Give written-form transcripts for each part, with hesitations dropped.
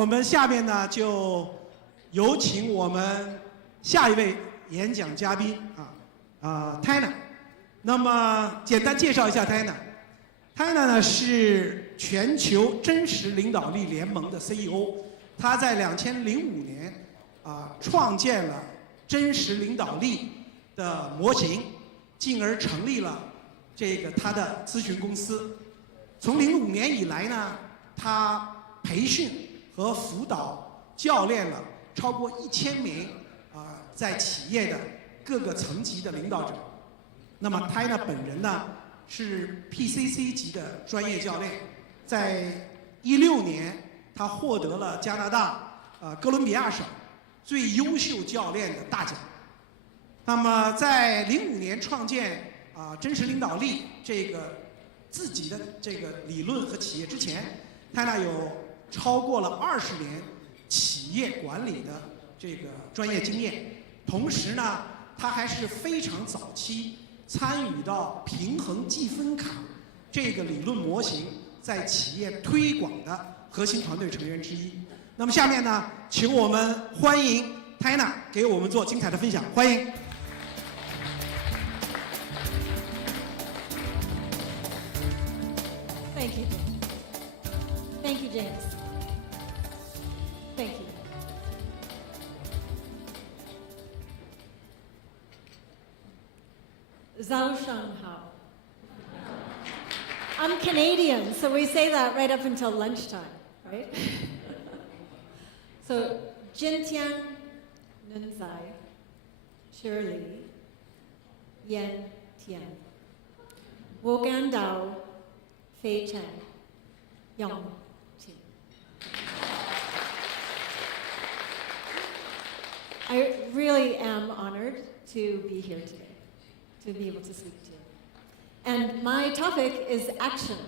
我们下面呢就有请我们下一位演讲嘉宾Tana。那么简单介绍一下 Tana。Tana 呢是全球真实领导力联盟的 CEO， 他在2005年创建了真实领导力的模型，进而成立了他的咨询公司。从05年以来呢，他培训和辅导教练了超过1000名在企业的各个层级的领导者。那么 Tana 本人呢是 PCC 级的专业教练，在16年他获得了加拿大哥伦比亚省最优秀教练的大奖。那么在05年创建真实领导力自己的理论和企业之前，Tana 有超过了20年企业管理的专业经验。同时呢，他还是非常早期参与到平衡计分卡理论模型在企业推广的核心团队成员之一。那么下面呢，请我们欢迎 Tana 给我们做精彩的分享，欢迎。Thank you. Thank you, James. Thank you. Zhao Shang Hao. I'm Canadian, so we say that right up until lunchtime, right? So, Jintian Nunzai, Shirley, Yan Tian, Wogan Dao, Fei Chen, Yang Qin. I really am honored to be here today, to be able to speak to you. And my topic is action.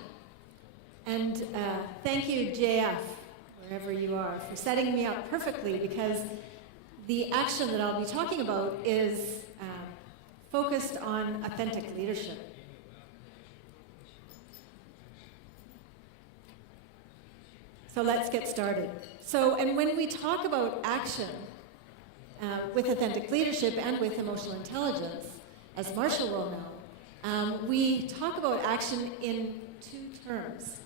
And thank you, JF, wherever you are, for setting me up perfectly, because the action that I'll be talking about is focused on authentic leadership. So let's get started. And when we talk about action with authentic leadership and with emotional intelligence, as Marshall will know, we talk about action in two terms.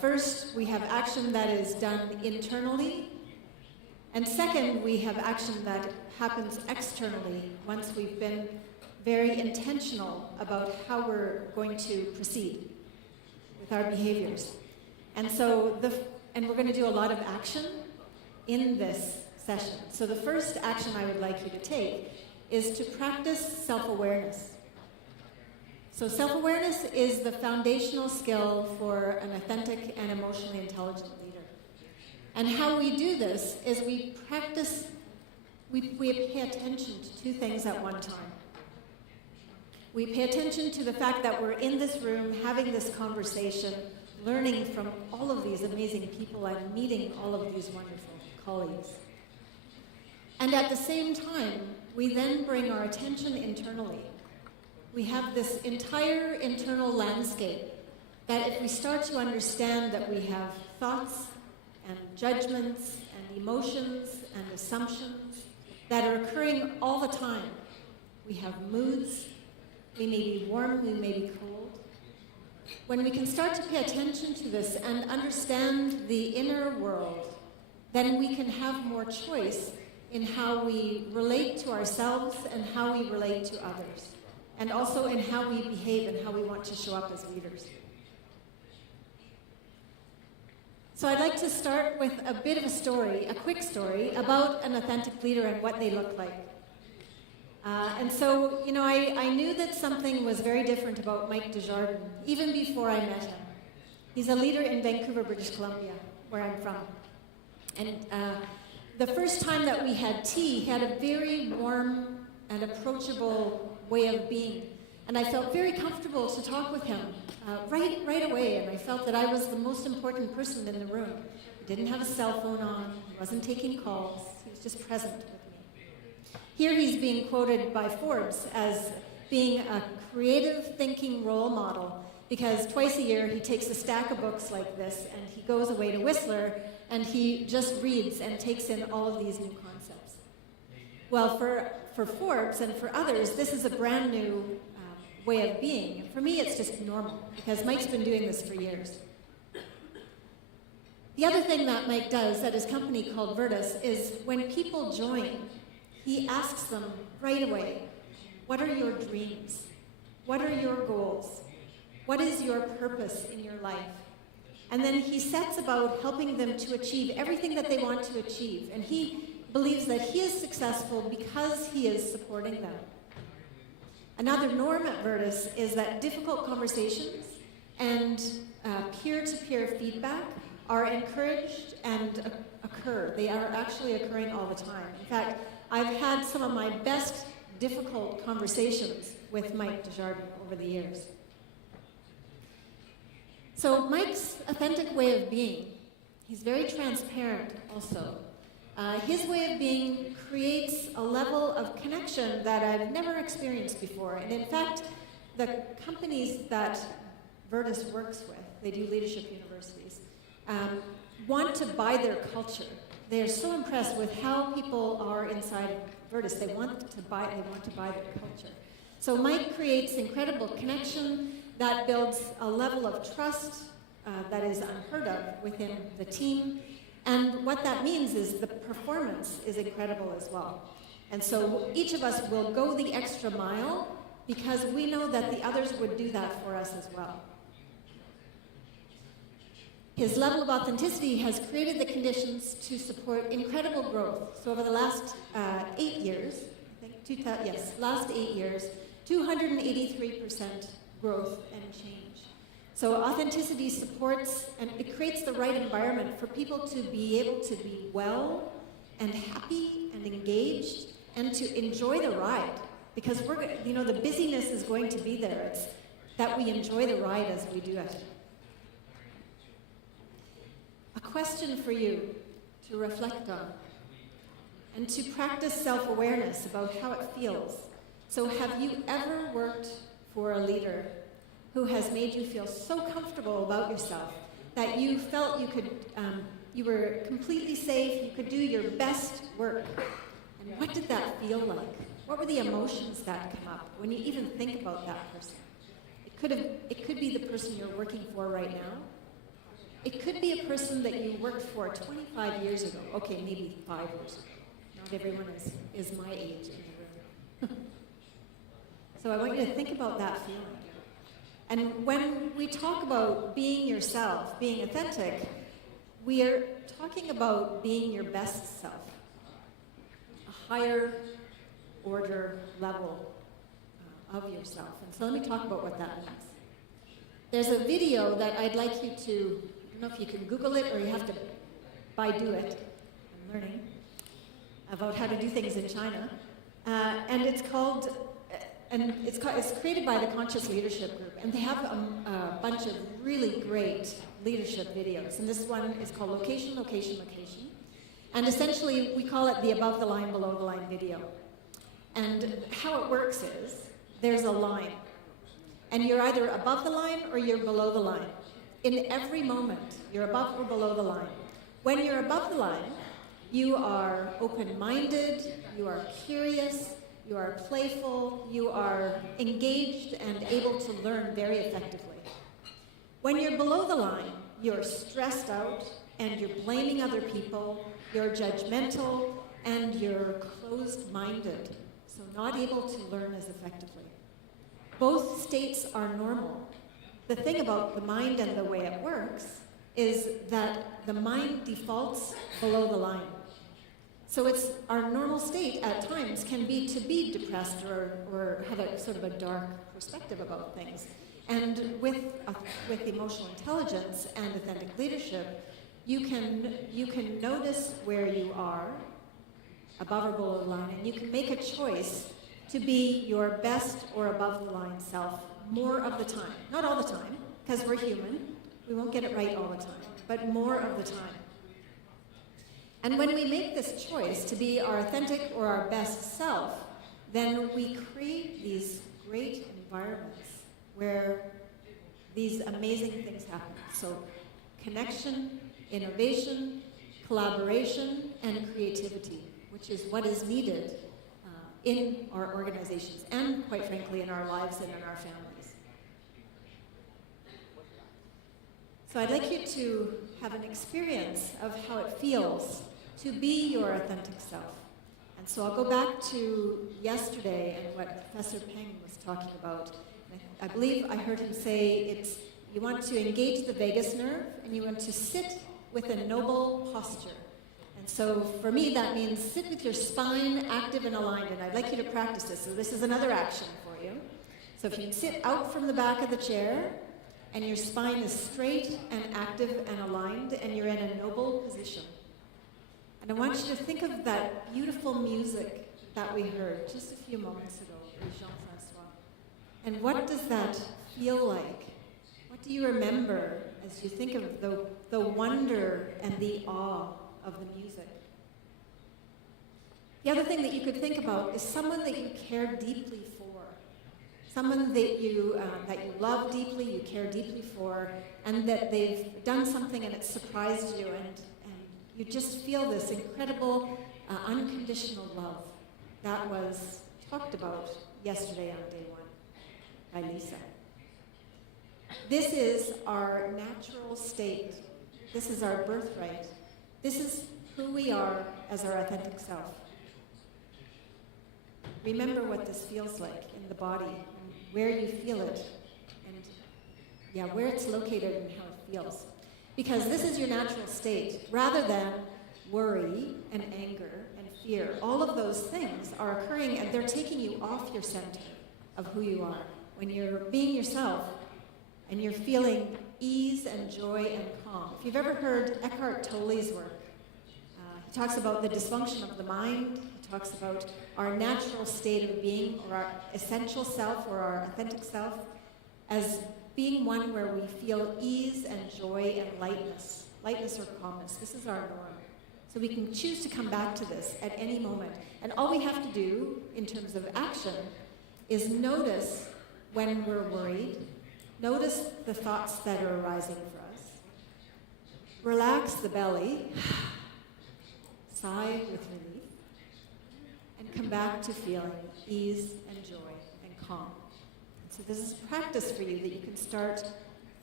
First, we have action that is done internally, and second, we have action that happens externally once we've been very intentional about how we're going to proceed with our behaviors. And we're going to do a lot of action in this session. So the first action I would like you to take is to practice self-awareness. So self-awareness is the foundational skill for an authentic and emotionally intelligent leader. And how we do this is we pay attention to two things at one time. We pay attention to the fact that we're in this room having this conversation, learning from all of these amazing people and meeting all of these wonderful colleagues. And at the same time, we then bring our attention internally. We have this entire internal landscape that if we start to understand that we have thoughts and judgments and emotions and assumptions that are occurring all the time. We have moods, we may be warm, we may be cold. When we can start to pay attention to this and understand the inner world, then we can have more choice in how we relate to ourselves and how we relate to others, and also in how we behave and how we want to show up as leaders. So I'd like to start with a bit of a story, a quick story, about an authentic leader and what they look like. I knew that something was very different about Mike Desjardins, even before I met him. He's a leader in Vancouver, British Columbia, where I'm from. And the first time that we had tea, he had a very warm and approachable way of being. And I felt very comfortable to talk with him right away, and I felt that I was the most important person in the room. He didn't have a cell phone on, he wasn't taking calls, he was just present with me. Here he's being quoted by Forbes as being a creative thinking role model, because twice a year he takes a stack of books like this and he goes away to Whistler and he just reads and takes in all of these new concepts. Well, for Forbes and for others, this is a brand new way of being. For me, it's just normal, because Mike's been doing this for years. The other thing that Mike does at his company called Virtus is when people join, he asks them right away, what are your dreams? What are your goals? What is your purpose in your life? And then he sets about helping them to achieve everything that they want to achieve. And he believes that he is successful because he is supporting them. Another norm at Virtus is that difficult conversations and peer-to-peer feedback are encouraged and occur. They are actually occurring all the time. In fact, I've had some of my best difficult conversations with Mike Desjardins over the years. So Mike's authentic way of being, he's very transparent also. His way of being creates a level of connection that I've never experienced before. And in fact, the companies that Virtus works with, they do leadership universities, want to buy their culture. They are so impressed with how people are inside Virtus. They want to buy their culture. So Mike creates incredible connection that builds a level of trust that is unheard of within the team. And what that means is the performance is incredible as well. And so each of us will go the extra mile because we know that the others would do that for us as well. His level of authenticity has created the conditions to support incredible growth. So over the last 8 years, last 8 years, 283% growth and change. So authenticity supports and it creates the right environment for people to be able to be well and happy and engaged and to enjoy the ride. Because the busyness is going to be there. It's that we enjoy the ride as we do it. A question for you to reflect on and to practice self-awareness about how it feels. So have you ever worked for a leader who has made you feel so comfortable about yourself that you felt you were completely safe, you could do your best work? And what did that feel like? What were the emotions that come up when you even think about that person? It could be the person you're working for right now. It could be a person that you worked for 25 years ago. Okay, maybe 5 years ago. Not everyone is my age in the room. So I want you to think about that feeling. And when we talk about being yourself, being authentic, we are talking about being your best self, a higher order level of yourself. And so let me talk about what that means. There's a video that I'd like you to, I don't know if you can Google it or you have to Baidu it. I'm learning about how to do things in China. And it's created by the Conscious Leadership Group, and they have a bunch of really great leadership videos. And this one is called Location, Location, Location. And essentially, we call it the above the line, below the line video. And how it works is, there's a line. And you're either above the line or you're below the line. In every moment, you're above or below the line. When you're above the line, you are open-minded, you are curious, you are playful, you are engaged and able to learn very effectively. When you're below the line, you're stressed out and you're blaming other people, you're judgmental, and you're closed-minded, so not able to learn as effectively. Both states are normal. The thing about the mind and the way it works is that the mind defaults below the line. So it's our normal state at times can be to be depressed or have a sort of a dark perspective about things. And with emotional intelligence and authentic leadership, you can notice where you are, above or below the line, and you can make a choice to be your best or above the line self more of the time. Not all the time, because we're human. We won't get it right all the time, but more of the time. And when we make this choice to be our authentic or our best self, then we create these great environments where these amazing things happen. So connection, innovation, collaboration, and creativity, which is what is needed in our organizations and, quite frankly, in our lives and in our families. So I'd like you to have an experience of how it feels to be your authentic self. And so I'll go back to yesterday and what Professor Peng was talking about. I believe I heard him say you want to engage the vagus nerve and you want to sit with a noble posture. And so for me that means sit with your spine active and aligned, and I'd like you to practice this. So this is another action for you. So if you can sit out from the back of the chair and your spine is straight and active and aligned and you're in a noble position. And I want you to think of that beautiful music that we heard just a few moments ago with Jean-Francois. And what does that feel like? What do you remember as you think of the wonder and the awe of the music? The other thing that you could think about is someone that you care deeply for. Someone that you love deeply, you care deeply for, and that they've done something and it surprised you, and you just feel this incredible, unconditional love. That was talked about yesterday on day one by Lisa. This is our natural state. This is our birthright. This is who we are as our authentic self. Remember what this feels like in the body, where you feel it, and where it's located and how it feels. Because this is your natural state, rather than worry and anger and fear. All of those things are occurring and they're taking you off your center of who you are. When you're being yourself and you're feeling ease and joy and calm. If you've ever heard Eckhart Tolle's work, he talks about the dysfunction of the mind. He talks about our natural state of being, or our essential self, or our authentic self, as being one where we feel ease and joy and lightness or calmness. This is our norm. So we can choose to come back to this at any moment. And all we have to do in terms of action is notice when we're worried, notice the thoughts that are arising for us, relax the belly, sigh with relief, and come back to feeling ease and joy and calm. So this is practice for you that you can start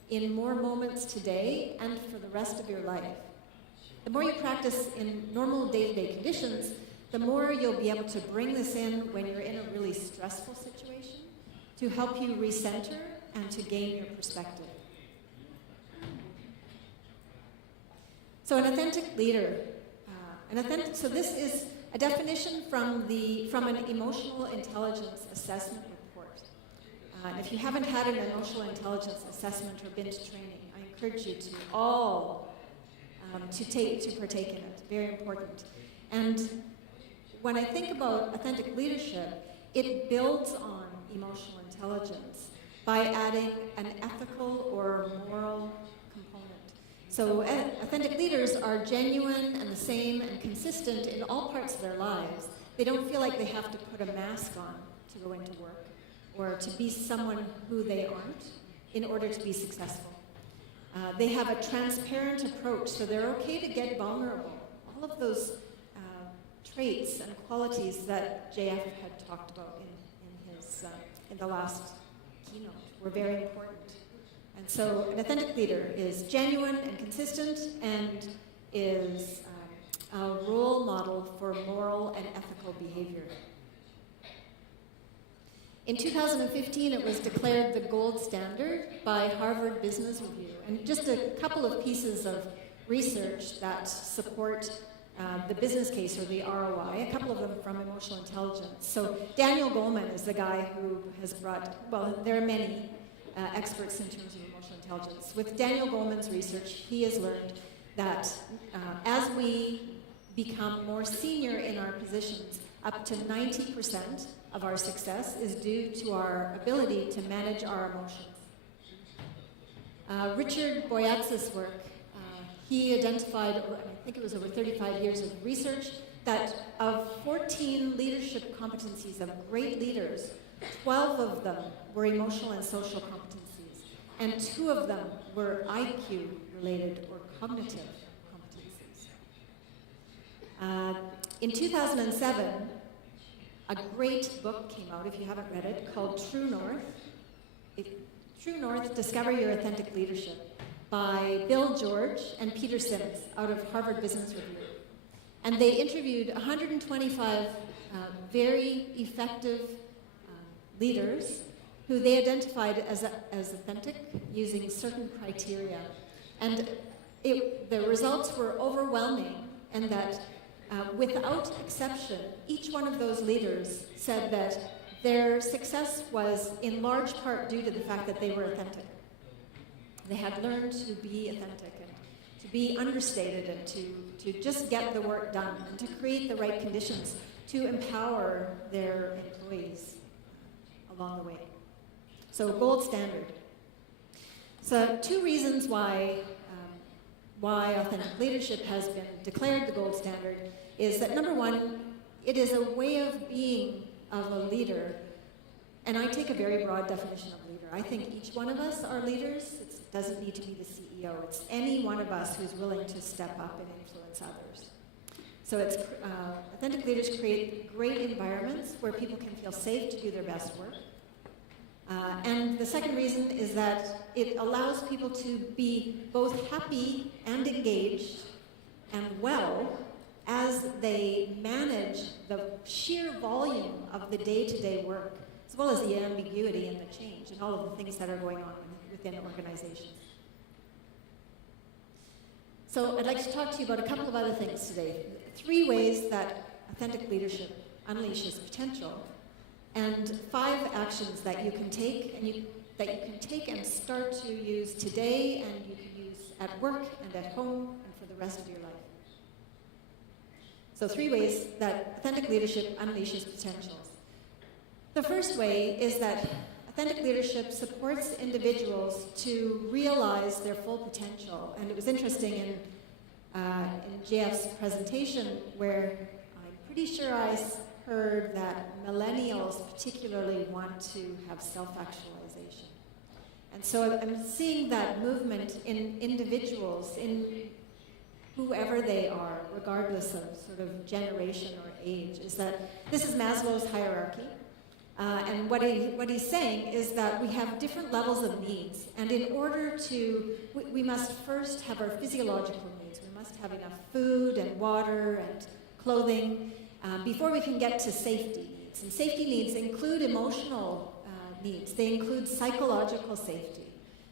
in more moments today and for the rest of your life. The more you practice in normal day-to-day conditions, the more you'll be able to bring this in when you're in a really stressful situation to help you recenter and to gain your perspective. So an authentic leader. So this is a definition from an emotional intelligence assessment report. And if you haven't had an emotional intelligence assessment or been to training, I encourage you to all to partake in it. Very important. And when I think about authentic leadership, it builds on emotional intelligence by adding an ethical or moral component. So authentic leaders are genuine and the same and consistent in all parts of their lives. They don't feel like they have to put a mask on to go into work or to be someone who they aren't in order to be successful. They have a transparent approach, so they're okay to get vulnerable. All of those traits and qualities that JF had talked about in the last keynote were very important. And so an authentic leader is genuine and consistent and is a role model for moral and ethical behavior. In 2015, it was declared the gold standard by Harvard Business Review. And just a couple of pieces of research that support the business case or the ROI, a couple of them from emotional intelligence. So Daniel Goleman is the guy who has brought, well, there are many experts in terms of emotional intelligence. With Daniel Goleman's research, he has learned that as we become more senior in our positions, up to 90% of our success is due to our ability to manage our emotions. Richard Boyatz's work, he identified, I think it was over 35 years of research, that of 14 leadership competencies of great leaders, 12 of them were emotional and social competencies, and 2 of them were IQ-related or cognitive competencies. In 2007, a great book came out, if you haven't read it, called True North. True North, Discover Your Authentic Leadership, by Bill George and Peter Sims out of Harvard Business Review. And they interviewed 125 very effective leaders who they identified as authentic using certain criteria. And the results were overwhelming, and that without exception, each one of those leaders said that their success was in large part due to the fact that they were authentic. They had learned to be authentic and to be understated and to just get the work done and to create the right conditions to empower their employees along the way. So gold standard. So 2 reasons why authentic leadership has been declared the gold standard is that, number 1, it is a way of being of a leader, and I take a very broad definition of leader. I think each one of us are leaders. It doesn't need to be the CEO. It's any one of us who's willing to step up and influence others. So it's authentic leaders create great environments where people can feel safe to do their best work. And the second reason is that it allows people to be both happy and engaged and well as they manage the sheer volume of the day-to-day work, as well as the ambiguity and the change and all of the things that are going on within organizations. So I'd like to talk to you about a couple of other things today. 3 ways that authentic leadership unleashes potential, and 5 actions that you can take and start to use today, and you can use at work and at home and for the rest of your life. So 3 ways that authentic leadership unleashes potentials. The first way is that authentic leadership supports individuals to realize their full potential. And it was interesting in JF's presentation where I'm pretty sure I heard that millennials particularly want to have self-actualization. And so I'm seeing that movement in individuals, in whoever they are, regardless of sort of generation or age, is that this is Maslow's hierarchy. And what he's saying is that we have different levels of needs. And in order to, we must first have our physiological needs. We must have enough food and water and clothing before we can get to safety needs. And safety needs include emotional needs. They include psychological safety.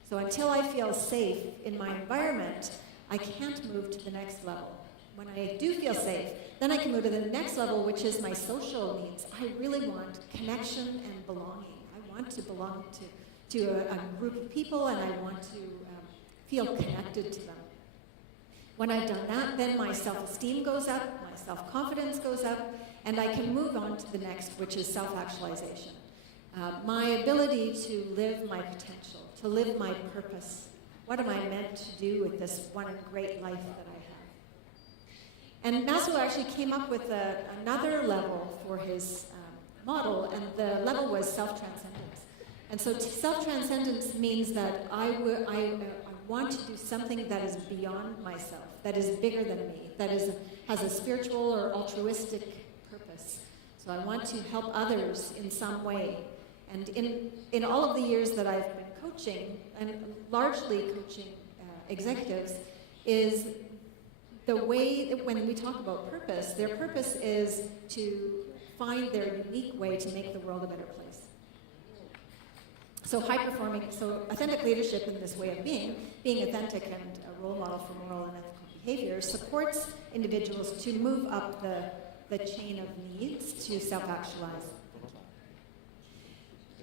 So until I feel safe in my environment, I can't move to the next level. When I do feel safe, then I can move to the next level, which is my social needs. I really want connection and belonging. I want to belong to a group of people, and I want to feel connected to them. When I've done that, then my self-esteem goes up, my self-confidence goes up, and I can move on to the next, which is self-actualization. My ability to live my potential, to live my purpose. What am I meant to do with this one great life that I have? And Maslow actually came up with another level for his model, and the level was self-transcendence. And so self-transcendence means that I want to do something that is beyond myself, that is bigger than me, that has a spiritual or altruistic purpose. So I want to help others in some way. And in all of the years that I've been coaching, and largely coaching executives, is the way that when we talk about purpose, their purpose is to find their unique way to make the world a better place. So authentic leadership in this way of being authentic and a role model for moral and ethical behavior, supports individuals to move up the chain of needs to self-actualize.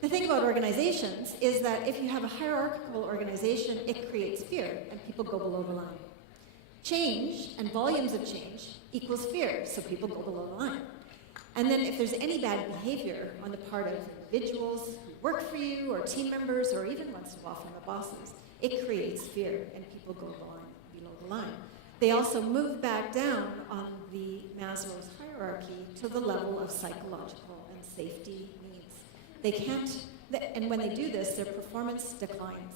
The thing about organizations is that if you have a hierarchical organization, it creates fear, and people go below the line. Change and volumes of change equals fear, so people go below the line. And then if there's any bad behavior on the part of individuals who work for you, or team members, or even once in a while from the bosses, it creates fear, and people go below the line. They also move back down on the Maslow's hierarchy to the level of psychological and safety needs. They can't, and when they do this, their performance declines.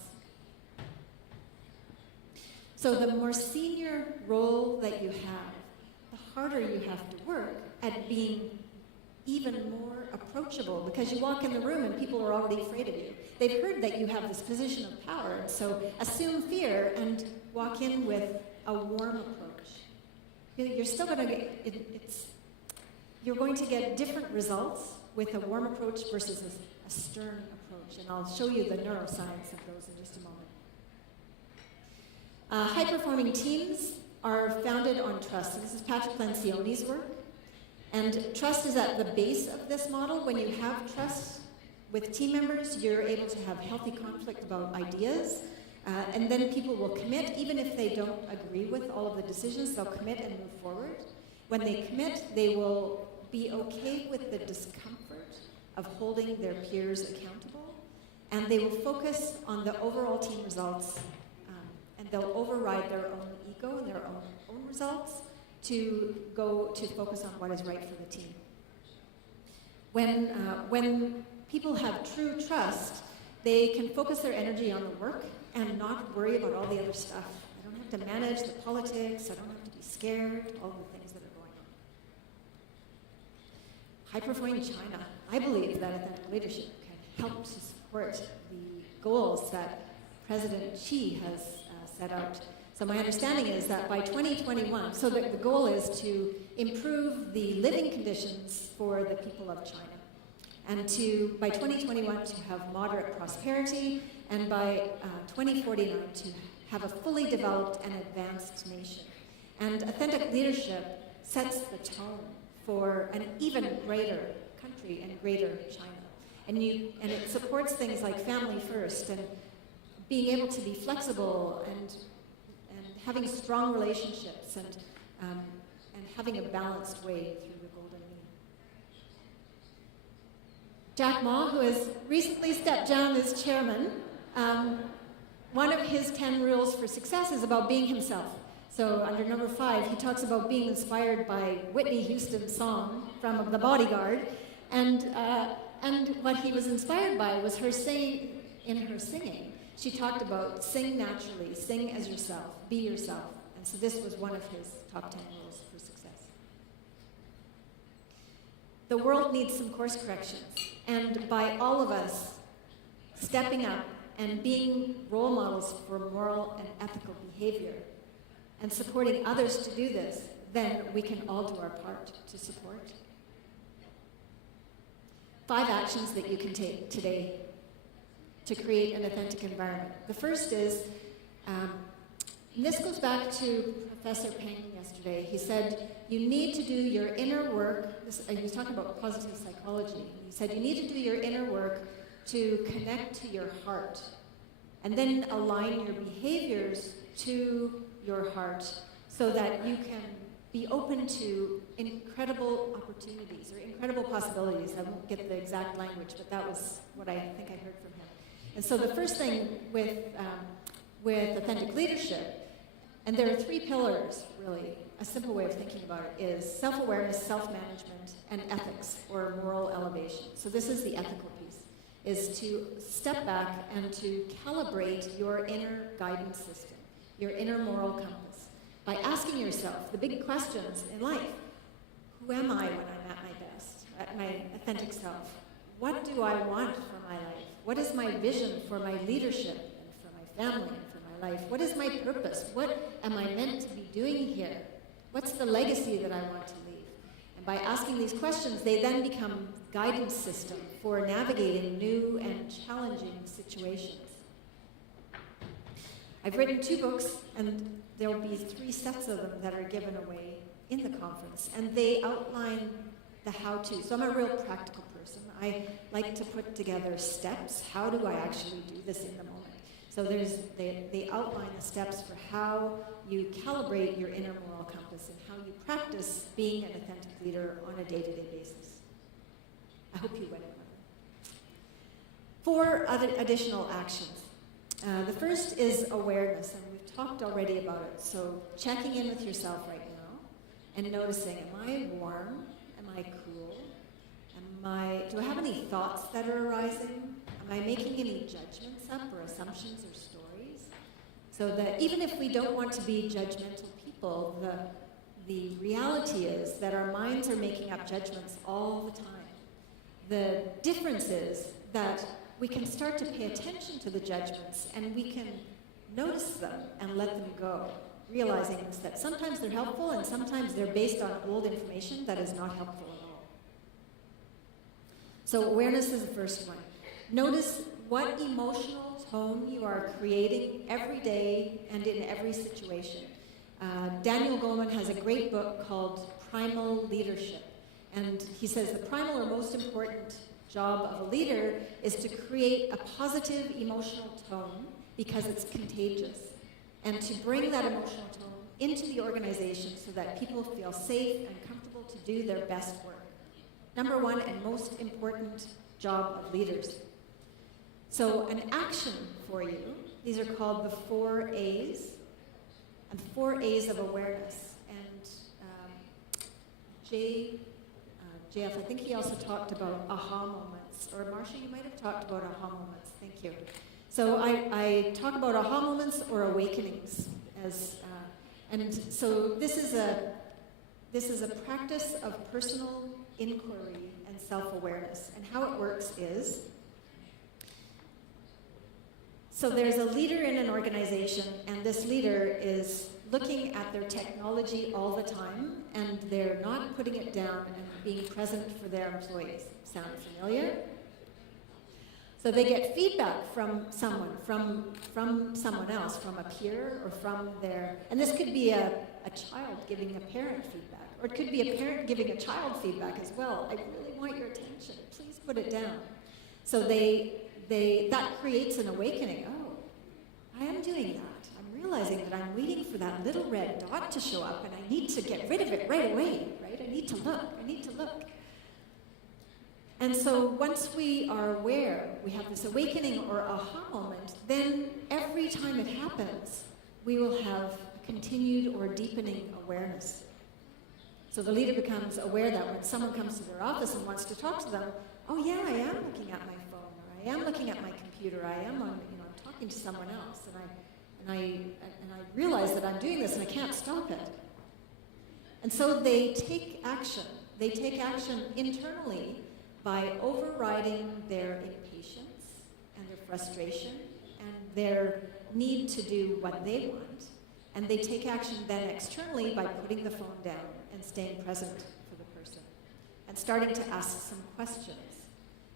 So the more senior role that you have, the harder you have to work at being even more approachable, because you walk in the room and people are already afraid of you. They've heard that you have this position of power, and so assume fear and walk in with a warm approach. You're still going to get, you're going to get different results with a warm approach versus a stern approach, and I'll show you the neuroscience of those in just a moment. High-performing teams are founded on trust. So this is Patrick Lencioni's work. And trust is at the base of this model. When you have trust with team members, you're able to have healthy conflict about ideas. And then people will commit, even if they don't agree with all of the decisions, they'll commit and move forward. When they commit, they will be okay with the discomfort of holding their peers accountable. And they will focus on the overall team results. And they'll override their own ego and their own results to go to focus on what is right for the team. When people have true trust, they can focus their energy on the work and not worry about all the other stuff. I don't have to manage the politics, I don't have to be scared, all the things that are going on. High-performing China. I believe that authentic leadership can help to support the goals that President Xi has set out. So my understanding is that by 2021, so the goal is to improve the living conditions for the people of China, and to, by 2021, to have moderate prosperity, and by 2049, to have a fully developed and advanced nation. And authentic leadership sets the tone for an even greater country and greater China. And it supports things like family first, and being able to be flexible, and having strong relationships, and having a balanced way through the golden mean. Jack Ma, who has recently stepped down as chairman, one of his 10 rules for success is about being himself. So under number 5, he talks about being inspired by Whitney Houston's song from The Bodyguard, and what he was inspired by was her saying, in her singing, she talked about sing naturally, sing as yourself, be yourself. And so this was one of his top 10 rules for success. The world needs some course corrections. And by all of us stepping up and being role models for moral and ethical behavior and supporting others to do this, then we can all do our part to support. 5 actions that you can take today to create an authentic environment. The first is, and this goes back to Professor Peng yesterday. He said, you need to do your inner work. He was talking about positive psychology. He said, you need to do your inner work to connect to your heart, and then align your behaviors to your heart so that you can be open to incredible opportunities or incredible possibilities. I won't get the exact language, but that was what I think I heard from him. And so the first thing with authentic leadership, and there are 3 pillars, really, a simple way of thinking about it is self-awareness, self-management, and ethics, or moral elevation. So this is the ethical piece, is to step back and to calibrate your inner guidance system, your inner moral compass, by asking yourself the big questions in life. Who am I when I'm at my best, at my authentic self? What do I want for my life? What is my vision for my leadership and for my family and for my life? What is my purpose? What am I meant to be doing here? What's the legacy that I want to leave? And by asking these questions, they then become guidance system for navigating new and challenging situations. I've written 2 books, and there will be 3 sets of them that are given away in the conference, and they outline the how-to. So I'm a real practical person. I like to put together steps. How do I actually do this in the moment? So they outline the steps for how you calibrate your inner moral compass and how you practice being an authentic leader on a day-to-day basis. I hope you went in with them. 4 other additional actions. The first is awareness, and we've talked already about it. So checking in with yourself right now and noticing, am I warm? Am I cool? Do I have any thoughts that are arising? Am I making any judgments up or assumptions or stories? So that even if we don't want to be judgmental people, the reality is that our minds are making up judgments all the time. The difference is that we can start to pay attention to the judgments and we can notice them and let them go, realizing that sometimes they're helpful and sometimes they're based on old information that is not helpful at all. So awareness is the first one. Notice what emotional tone you are creating every day and in every situation. Daniel Goleman has a great book called Primal Leadership. And he says the primal or most important job of a leader is to create a positive emotional tone because it's contagious. And to bring that emotional tone into the organization so that people feel safe and comfortable to do their best work. Number one and most important job of leaders. So an action for you, these are called the 4 A's, and 4 A's of awareness. And JF, I think he also talked about aha moments, or Marcia, you might have talked about aha moments, thank you. So I talk about aha moments or awakenings, and so this is a practice of personal inquiry and self-awareness. And how it works is, so there's a leader in an organization, and this leader is looking at their technology all the time, and they're not putting it down and being present for their employees. Sound familiar? So they get feedback from someone, from someone else, from a peer or from their, and this could be a child giving a parent feedback, or it could be a parent giving a child feedback as well. I really want your attention, please put it down. So that creates an awakening. Oh, I am doing that. I'm realizing that I'm waiting for that little red dot to show up and I need to get rid of it right away, right? I need to look. And so once we are aware, we have this awakening or aha moment, then every time it happens, we will have continued or deepening awareness. So the leader becomes aware that when someone comes to their office and wants to talk to them, oh yeah, I am looking at my phone, or I am looking at my computer, I am on, I'm talking to someone else, and I realize that I'm doing this and I can't stop it. And so they take action. They take action internally by overriding their impatience and their frustration and their need to do what they want. And they take action then externally by putting the phone down and staying present for the person and starting to ask some questions.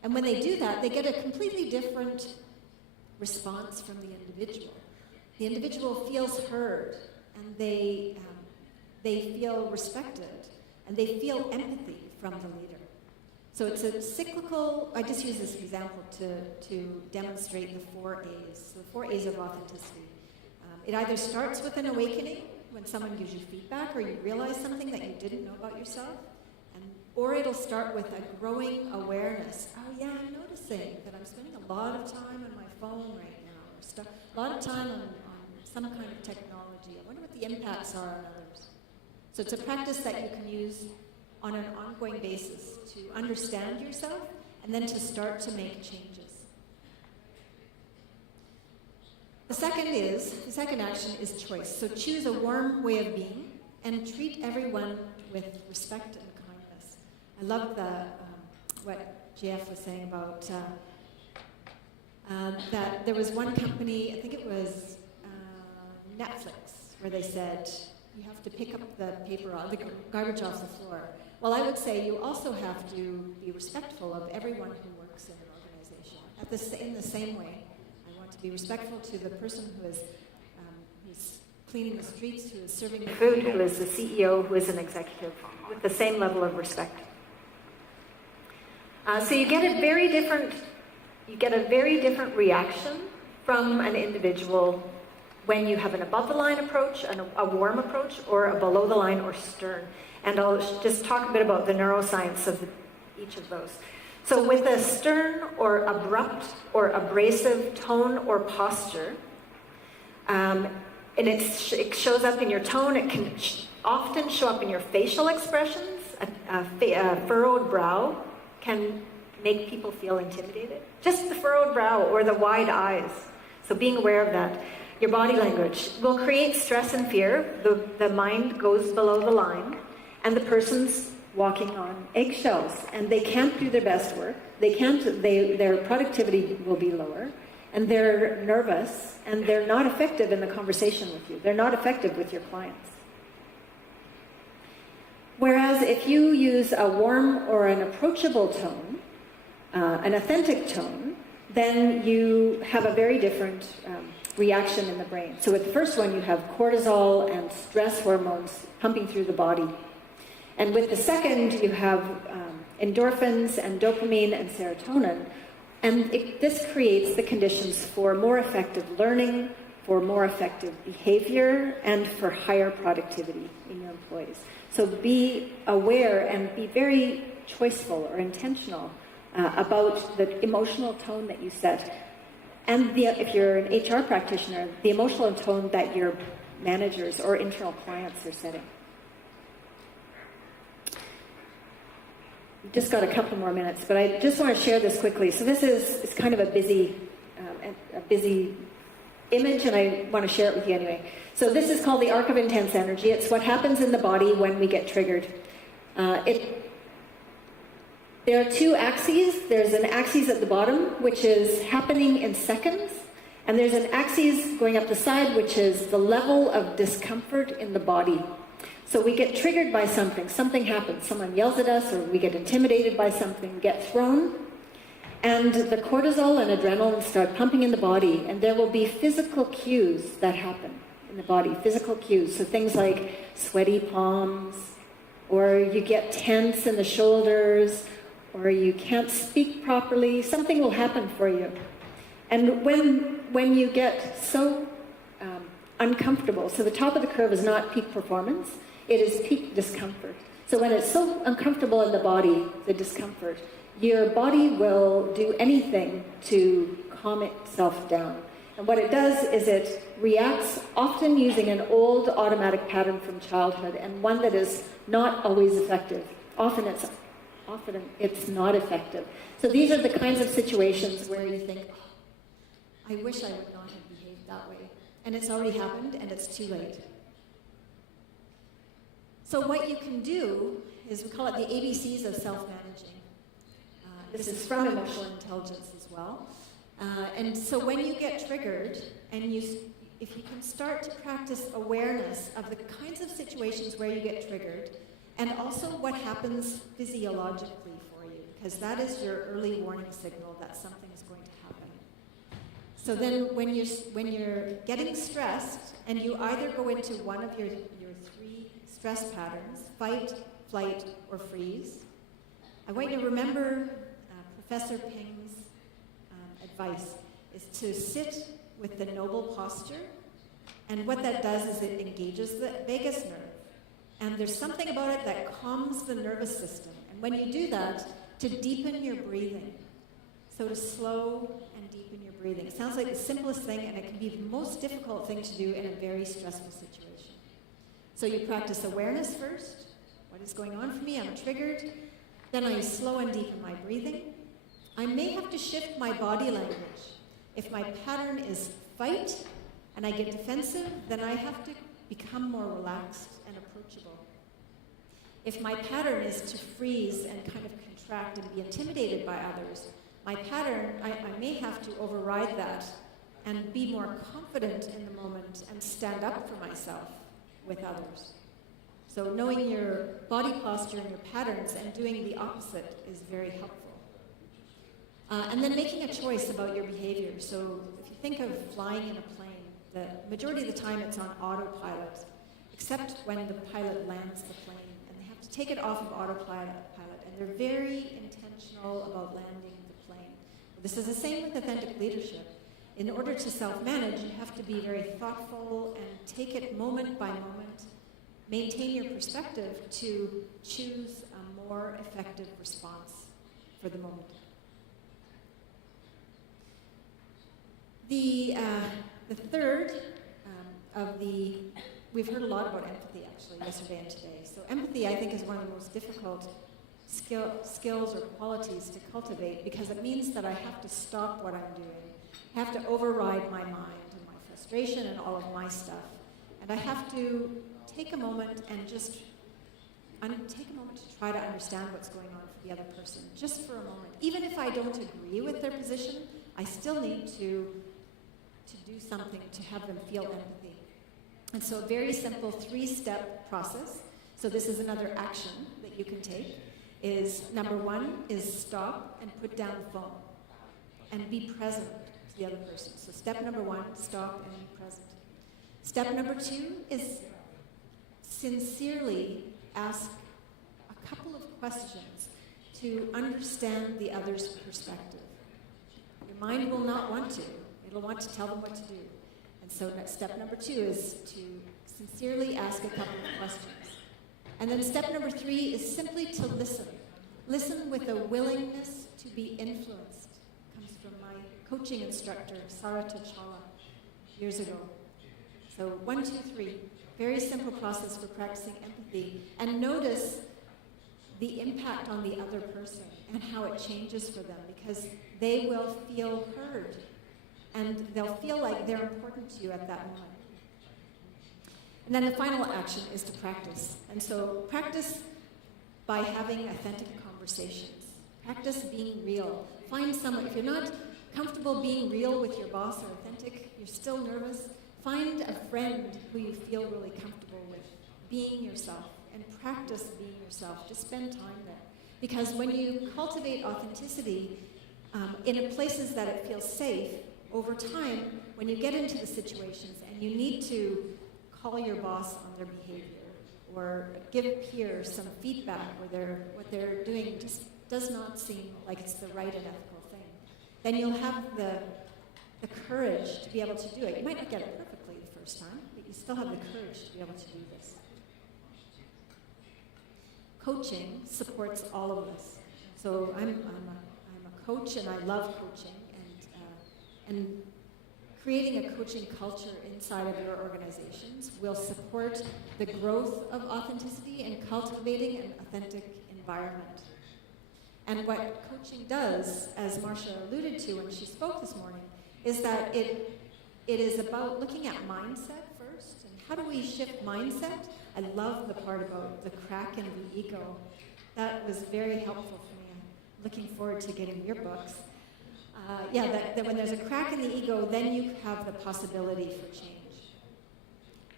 And when they do that, they get a completely different response from the individual. The individual feels heard, and they feel respected, and they feel empathy from the leader. So it's a cyclical, I just use this example to demonstrate the 4 A's, the 4 A's of authenticity. It either starts with an awakening, when someone gives you feedback or you realize something that you didn't know about yourself, or it'll start with a growing awareness. Oh yeah, I'm noticing that I'm spending a lot of time on my phone right now, or a lot of time on some kind of technology. I wonder what the impacts are on others. So it's a practice that you can use on an ongoing basis to understand yourself and then to start to make changes. The second action is choice. So choose a warm way of being and treat everyone with respect and kindness. I love what JF was saying about that there was one company, I think it was Netflix, where they said, you have to pick up the the garbage off the floor. Well, I would say you also have to be respectful of everyone who works in an organization. In the same way, I want to be respectful to the person who's cleaning the streets, who is serving the food, who is the CEO, who is an executive, with the same level of respect. So you get a very different reaction from an individual when you have an above-the-line approach, a warm approach, or a below-the-line or stern. And I'll just talk a bit about the neuroscience of each of those. So with a stern or abrupt or abrasive tone or posture, and it shows up in your tone, it can often show up in your facial expressions. A furrowed brow can make people feel intimidated. Just the furrowed brow or the wide eyes. So being aware of that. Your body language will create stress and fear. The mind goes below the line, and the person's walking on eggshells, and they can't do their best work. Their productivity will be lower, and they're nervous, and they're not effective in the conversation with you. They're not effective with your clients. Whereas if you use a warm or an approachable tone, an authentic tone, then you have a very different reaction in the brain. So with the first one, you have cortisol and stress hormones pumping through the body. And with the second, you have endorphins and dopamine and serotonin. And this creates the conditions for more effective learning, for more effective behavior, and for higher productivity in your employees. So be aware and be very choiceful or intentional about the emotional tone that you set. And if you're an HR practitioner, the emotional tone that your managers or internal clients are setting. Just got a couple more minutes, but I just want to share this quickly. So this is kind of a busy image, and I want to share it with you anyway. So this is called the arc of intense energy. It's what happens in the body when we get triggered. There are two axes. There's an axis at the bottom, which is happening in seconds, and there's an axis going up the side, which is the level of discomfort in the body. So we get triggered by something. Something happens. Someone yells at us, or we get intimidated by something, get thrown, and the cortisol and adrenaline start pumping in the body, and there will be physical cues that happen in the body, physical cues. So things like sweaty palms, or you get tense in the shoulders, or you can't speak properly. Something will happen for you. And when you get so uncomfortable, so the top of the curve is not peak performance, it is peak discomfort. So when it's so uncomfortable in the body, the discomfort, your body will do anything to calm itself down. And what it does is it reacts, often using an old automatic pattern from childhood, and one that is not always effective. Often it's not effective. So these are the kinds of situations where you think, oh, I wish I would not have behaved that way. And it's already happened, and it's too late. So what you can do is, we call it the ABCs of self-managing. This is from emotional intelligence as well. And so when you get triggered, and if you can start to practice awareness of the kinds of situations where you get triggered, and also what happens physiologically for you, because that is your early warning signal that something is going to happen. So then when you're getting stressed, and you either go into one of your three stress patterns, fight, flight, or freeze, I want you to remember Professor Ping's advice is to sit with the noble posture, and what that does is it engages the vagus nerve. And there's something about it that calms the nervous system. And when you do that, to deepen your breathing. So to slow and deepen your breathing. It sounds like the simplest thing, and it can be the most difficult thing to do in a very stressful situation. So you practice awareness first. What is going on for me? I'm triggered. Then I slow and deepen my breathing. I may have to shift my body language. If my pattern is fight, and I get defensive, then I have to become more relaxed and approachable. If my pattern is to freeze and kind of contract and be intimidated by others, my pattern, I may have to override that and be more confident in the moment and stand up for myself with others. So knowing your body posture and your patterns and doing the opposite is very helpful. And then making a choice about your behavior. So if you think of flying in a plane, the majority of the time it's on autopilot, except when the pilot lands the plane, and they have to take it off of autopilot, and they're very intentional about landing the plane. This is the same with authentic leadership. In order to self-manage, you have to be very thoughtful and take it moment by moment, maintain your perspective to choose a more effective response for the moment. The third we've heard a lot about empathy actually yesterday and today. So empathy, I think, is one of the most difficult skills or qualities to cultivate, because it means that I have to stop what I'm doing. I have to override my mind and my frustration and all of my stuff. And I have to take a moment and just take a moment to try to understand what's going on for the other person, just for a moment. Even if I don't agree with their position, I still need to do something to have them feel empathy. And so a very simple 3-step process, so this is another action that you can take, is number 1 is stop and put down the phone and be present to the other person. So step number 1, stop and be present. Step number 2 is sincerely ask a couple of questions to understand the other's perspective. Your mind will not want to. It'll want to tell them what to do. And so step number 2 is to sincerely ask a couple of questions. And then step number 3 is simply to listen. Listen with a willingness to be influenced. It comes from my coaching instructor, Sarata Chawla, years ago. So 1, 2, 3. Very simple process for practicing empathy. And notice the impact on the other person and how it changes for them, because they will feel heard and they'll feel like they're important to you at that moment. And then the final action is to practice. And so practice by having authentic conversations. Practice being real. Find someone, if you're not comfortable being real with your boss or authentic, you're still nervous, find a friend who you feel really comfortable with, being yourself, and practice being yourself. Just spend time there. Because when you cultivate authenticity in places that it feels safe, over time, when you get into the situations and you need to call your boss on their behavior or give peers some feedback where what they're doing just does not seem like it's the right and ethical thing, then you'll have the courage to be able to do it. You might not get it perfectly the first time, but you still have the courage to be able to do this. Coaching supports all of this. So I'm a coach, and I love coaching, and creating a coaching culture inside of your organizations will support the growth of authenticity and cultivating an authentic environment. And what coaching does, as Marcia alluded to when she spoke this morning, is that it is about looking at mindset first. And how do we shift mindset? I love the part about the crack in the ego. That was very helpful for me. I'm looking forward to getting your books. That when there's a crack in the ego, then you have the possibility for change.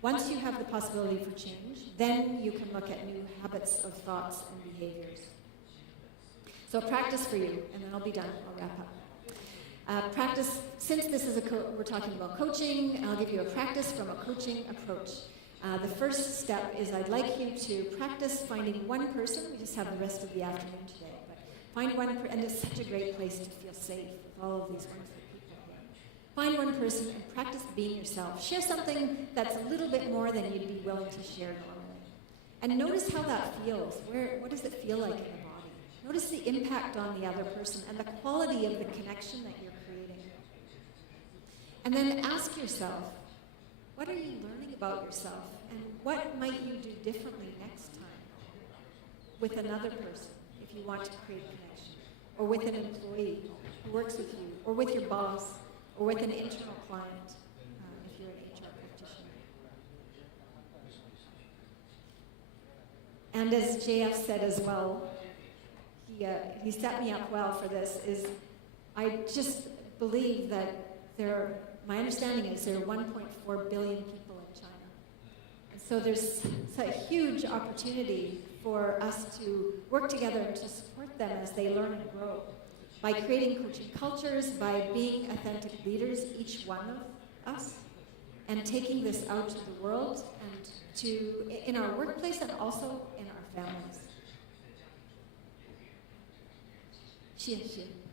Once you have the possibility for change, then you can look at new habits of thoughts and behaviors. So practice for you, and then I'll be done. I'll wrap up. Practice, since this is we're talking about coaching, I'll give you a practice from a coaching approach. The first step is I'd like you to practice finding one person. We just have the rest of the afternoon today. But find one, and it's such a great place to feel safe with all of these wonderful people here. Find one person and practice being yourself. Share something that's a little bit more than you'd be willing to share normally. And notice how that feels. What does it feel like in the body? Notice the impact on the other person and the quality of the connection that you're creating. And then ask yourself, what are you learning about yourself? And what might you do differently next time with another person if you want to create connection? Or with an employee who works with you, or with your boss, or with an internal client, if you're an HR practitioner. And as JF said as well, he set me up well for this, is I just believe that my understanding is there are 1.4 billion people in China. And so there's a huge opportunity for us to work together and to support them as they learn and grow by creating coaching cultures, by being authentic leaders, each one of us, and taking this out to the world and in our workplace and also in our families. 谢谢。